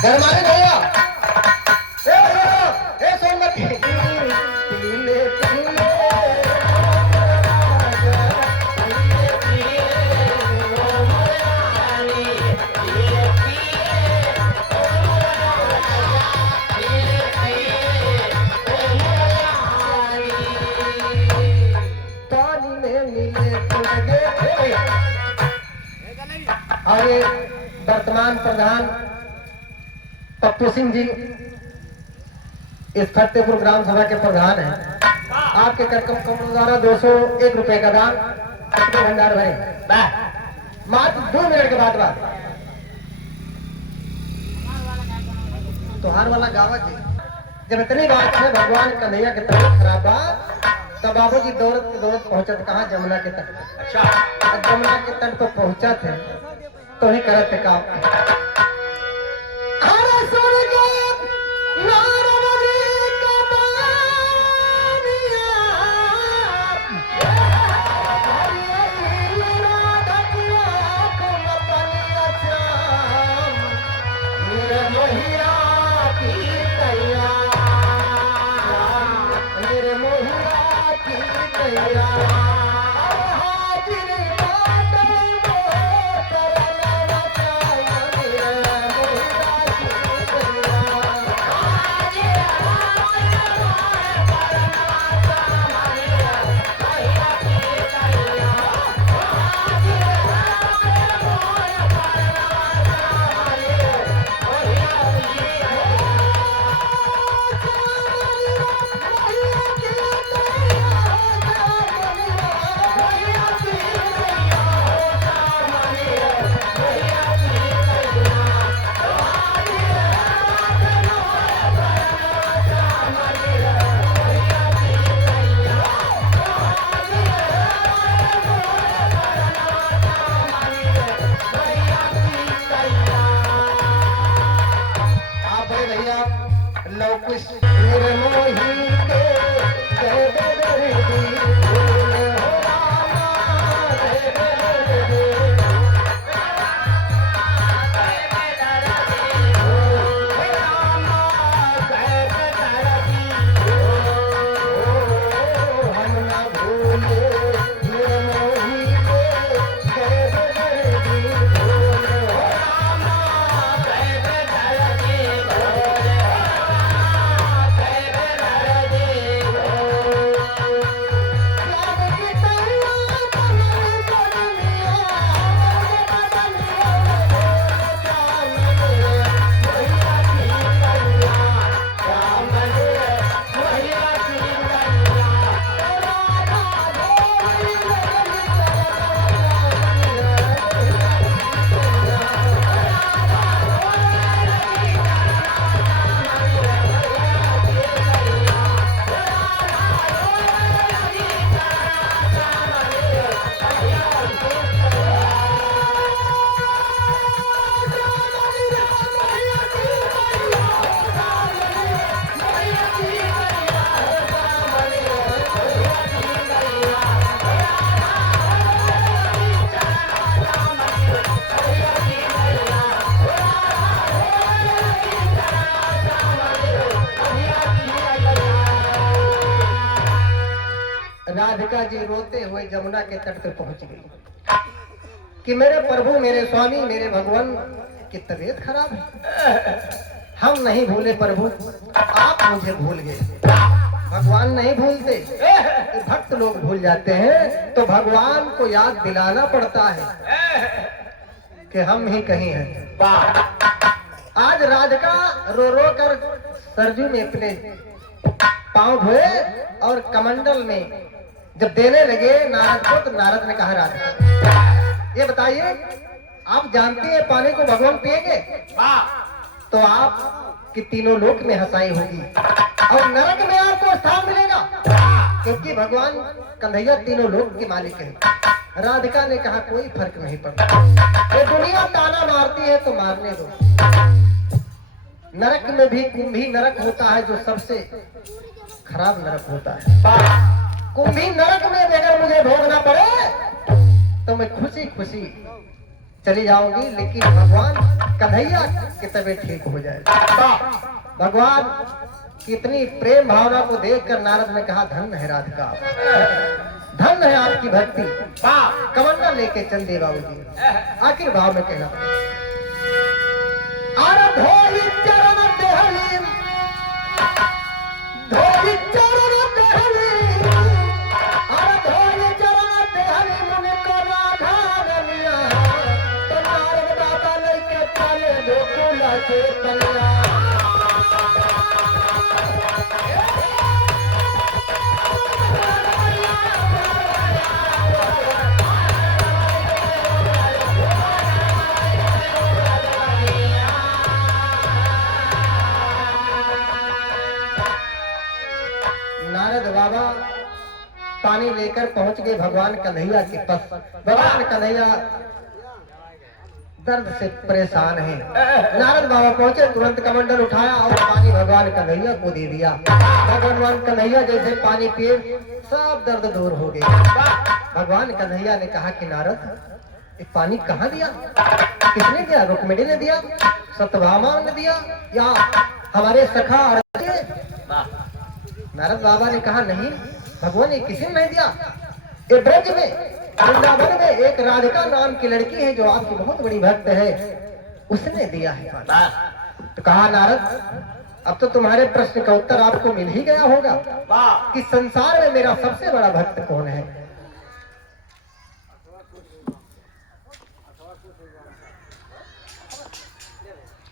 घर मालिक भैया, ए भैया, ए सोमवती, पीले पीले पानी में मिले लगे। और ये वर्तमान प्रधान पप्पू सिंह जी इस फतेहपुर ग्राम सभा के प्रधान हैं। आपके कार्यक्रम द्वारा 201 रुपए का दान अपने भंडार भरे मात्र 2 मिनट के बाद तोहार वाला गावत जी जब इतनी बात है भगवान कन्हैया के तबीयत खराब बा तब बाबूजी दौड़त पहुंचत कहा जमुना के तट। अच्छा जमुना के तट पर पहुंचा थे तो ही करत का राधिका जी रोते हुए जमुना के तट पर पहुंच गई कि मेरे प्रभु मेरे स्वामी मेरे भगवान की तबीयत खराब है। हम नहीं भूले प्रभु आप मुझे भूल गए। भगवान नहीं भूलते भक्त लोग भूल जाते हैं तो भगवान को याद दिलाना पड़ता है कि हम ही कहीं हैं। आज राधिका रो रो कर सरजू में अपने पांव धोए और कमंडल में जब देने लगे नारद को तो नारद ने कहा राधिका ये बताइए आप जानती हैं पानी को भगवान पिएंगे तो आप की तीनों लोक में हंसाई होगी और नरक में आपको स्थान मिलेगा क्योंकि भगवान कन्हैया तीनों लोक के मालिक है। राधिका ने कहा कोई फर्क नहीं पड़ता ये दुनिया ताना मारती है तो मारने दो। नरक में भी कुंभी नरक होता है जो सबसे खराब नरक होता है। कुंभी नरक में अगर मुझे भोगना पड़े तो मैं खुशी खुशी चली जाऊंगी, लेकिन भगवान कन्हैया की तबीयत ठीक हो जाए। भगवान की इतनी प्रेम भावना को देखकर नारद ने कहा, धन्य है राधिका, धन्य है आपकी भक्ति। कमंडल लेके चल दे बाबू जी। आखिर भाव में कहना, धोई चरण देहली, धोई चरण देहली, धोई चरण देहली, मुनि को राधा रमिया, तो नारद बाबा लेके चले गोकुल से कन्या। नारद बाबा पानी लेकर पहुंच गए भगवान कन्हैया के पास। भगवान कन्हैया दर्द से परेशान हैं। नारद बाबा पहुंचे, तुरंत कमंडल उठाया और पानी भगवान कन्हैया को दे दिया। भगवान कन्हैया जैसे पानी पिए, सब दर्द दूर हो गए। भगवान कन्हैया ने कहा कि नारद, ये पानी कहाँ दिया, किसने दिया? रुक्मिणी ने दिया, सत्यभामा ने दिया, या हमारे सखा? नारद बाबा ने कहा, नहीं भगवान, ये किसी ने नहीं दिया। ये ब्रज में, वृंदावन में एक राधिका नाम की लड़की है जो आपकी बहुत बड़ी भक्त है, उसने दिया है। तो कहा, नारद, अब तो तुम्हारे प्रश्न का उत्तर आपको मिल ही गया होगा कि संसार में मेरा सबसे बड़ा भक्त कौन है।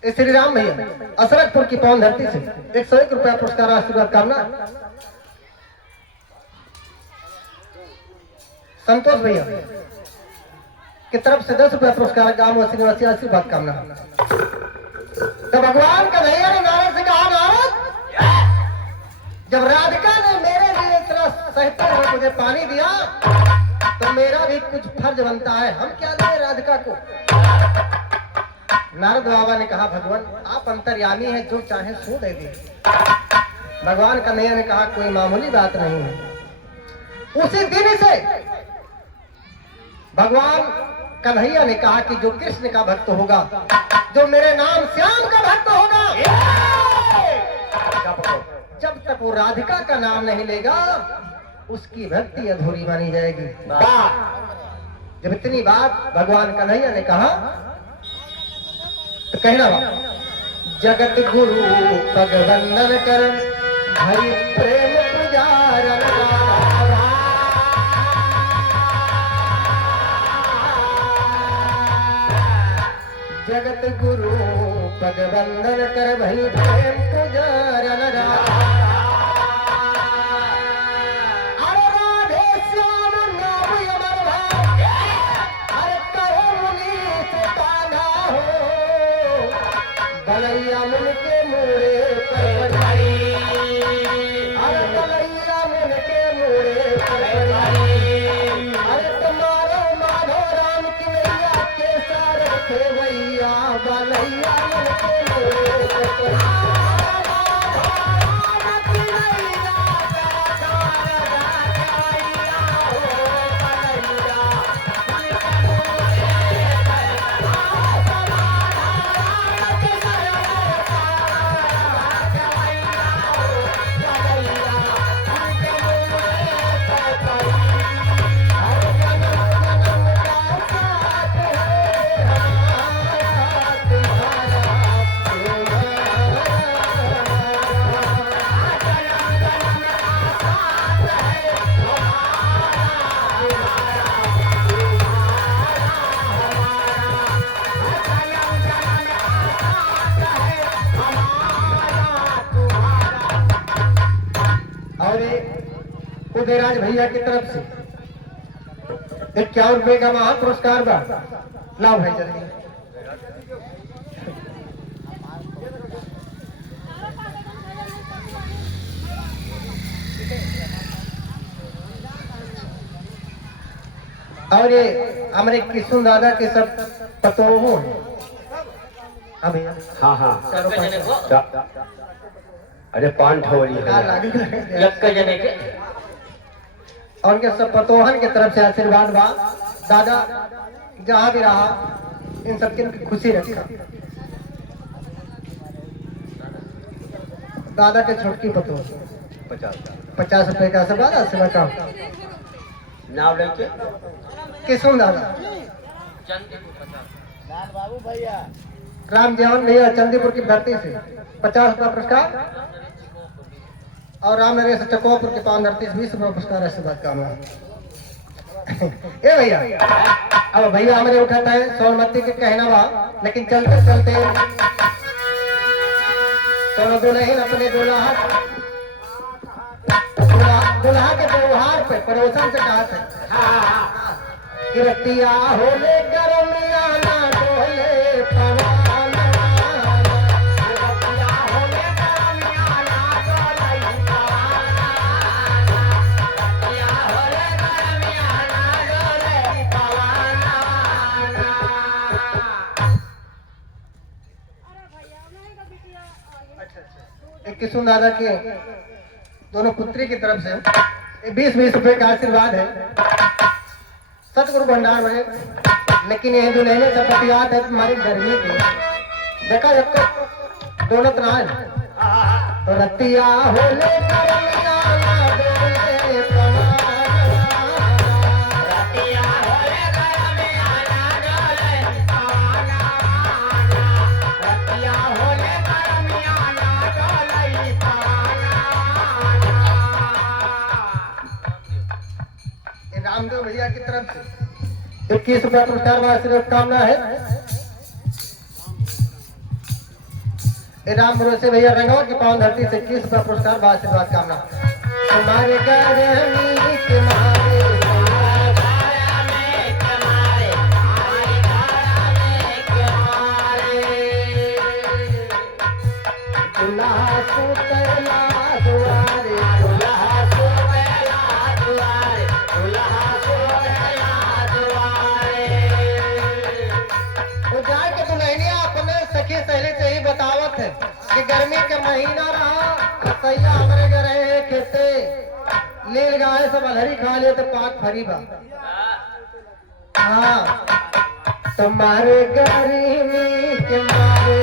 श्री राम भैया, असरकपुर की पवन धरती से 101 रुपया पुरस्कार आशीर्वाद करना। संतोष भैया की तरफ से 10 रुपया पुरस्कार गांव श्रीनिवासी आशीर्वाद करना। तो भगवान कन्हैया ने नारद से कहा, नारद, जब राधिका ने मेरे लिए इतना सहते हुए मुझे पानी दिया, तो मेरा भी कुछ फर्ज बनता है। हम क्या दें राधिका को? नारद बाबा ने कहा, भगवान आप अंतर्यामी हैं, जो चाहे सो दे दे। भगवान कन्हैया ने कहा, कोई मामूली बात नहीं है। उसी दिन से भगवान कन्हैया ने कहा कि जो कृष्ण का भक्त होगा, जो मेरे नाम श्याम का भक्त होगा, जब तक वो राधिका का नाम नहीं लेगा, उसकी भक्ति अधूरी मानी जाएगी। जब इतनी बात भगवान कन्हैया ने कहा, तो कहना बा, जगत गुरु पग वंदन कर, हरि प्रेम पुजारन। जगत गुरु पग वंदन कर, भई प्रेम पुजारन। अरे राधे श्याम नाम अमर भाव, अरे कहो मुनि से पाना हो, बलैया मुन के मोड़े पर बजाई, अरे बलैया मुन के मोड़े पर बजाई। अरे तुम्हारो माधो राम की नैया के सार थे भैया, बलैया मुन के मोड़े पर बजाई। उदयराज भैया की तरफ से 51 रुपए का महा पुरस्कार बा। लाओ भाई जल्दी। और ये हमारे किशुन दादा के सब पतोह हैं। हाँ भैया, हाँ हाँ, अरे पांठवरी जने के और उनके सब पतोहन की तरफ से आशीर्वाद बा। दादा जहाँ भी रहा इन सबकी खुशी रखा। दादा के छोटकी पतो 50 रुपए का आशीर्वाद आशीर्वाद का नाम लेके किसुन दादा राम जवान भैया चंदीपुर की धरती से 50 रुपया पुरस्कार और राम नरेश चकोपुर के पावन धरती से 20 रुपया पुरस्कार आशीर्वाद का ए भैया अब भैया हमारे उठाता है सोनमती के कहना बा लेकिन चलते चलते दोनों दुल्हन अपने दुल्हा के व्यवहार पे पड़ोसन से कहा था कि रतिया होले गरमिया ना डोले पवाना रतिया होले गरमिया ना डोले पवाना रतिया होले गरमिया ना डोले पवाना। एक किशोर दादा के दोनों पुत्री की तरफ से 20-20 रुपए का आशीर्वाद है सतगुरु भंडार में। लेकिन ये दुल्हने सब बतियात है तुम्हारी गर्मी की देखा जब दोनों त्राण तो रतिया होले गरमिया ना डोले पवाना रतिया होले गरमिया ना डोले पवाना रतिया होले गरमिया ना डोले पवाना। रामदेव भैया की तरफ से 21 रुपया पुरस्कार में आशीर्वाद कामना है। राम भरोसे भैया रंगवा की पावन धरती से 21 रुपया पुरस्कार में आशीर्वाद कामना। तुम्हारे गर्मी के मारे दुल्हा सुतला दुआरे दुल्हा सुतला दुआरे दुल्हा सुतला दुआरे। वो जाए के दुल्हनिया अपने सखी सहेली से ही बतावत है कि गर्मी के महीना रहा कसैया हमारे घर है खेते लील गाय सब अलहरी खा ले तो पाक फरी बा। हाँ तुम्हारे गर्मी के मारे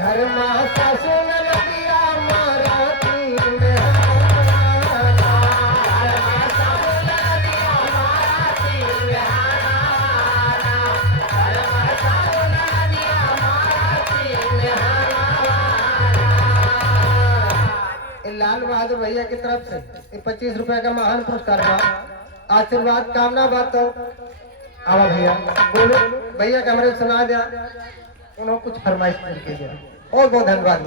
घर में ससुर लगिया मारा तीन लाल बहादुर भैया की तरफ से 25 रुपए का महान पुरस्कार बा आशीर्वाद कामना बात तो आवा भैया बोलो भैया कैमरे सुना दिया उन्होंने कुछ फरमाइश करके दिया। बहुत बहुत धन्यवाद।